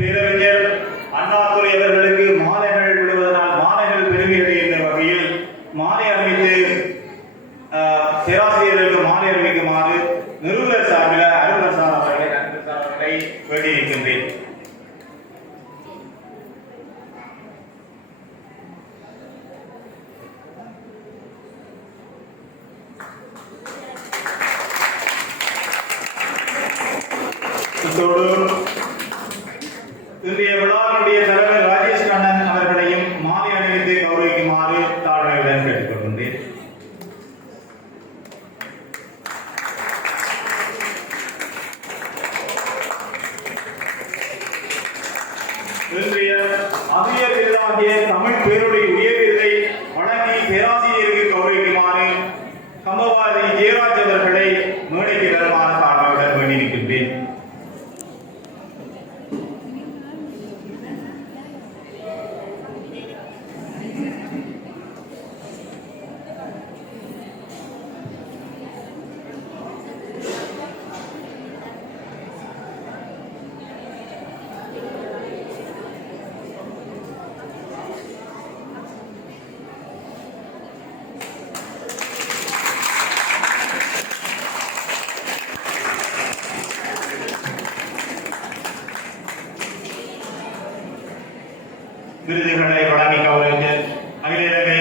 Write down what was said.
பேரறிஞர் அண்ணாதுரை அவர்களுக்கு மாலைகள் விடுவதனால் மாலைகள் என்ற வகையில் மாலை அமைத்து பேராசிரியர்களுக்கு மாலை அமைக்குமாறு நிருபர் சார்பில் அருணர் சார் அவர்களை சார் இன்றைய விழாவினுடைய தலைவர் ராஜேஷ் கண்ணன் அவர்களையும் மாலை அணிவித்து கௌரவிக்குமாறு தாழ்மையுடன் கேட்டுக்கொள்கின்றேன். இன்றைய அரியர் விருதாகிய தமிழ் பேருடைய உயர் விருதை வழங்கி பேராசிரியருக்கு கௌரவிக்குமாறு கம்பவாதி ஜெயராஜ் அவர்களை விருதுகளை வழங்கி கௌரவித்து அகில இலங்கை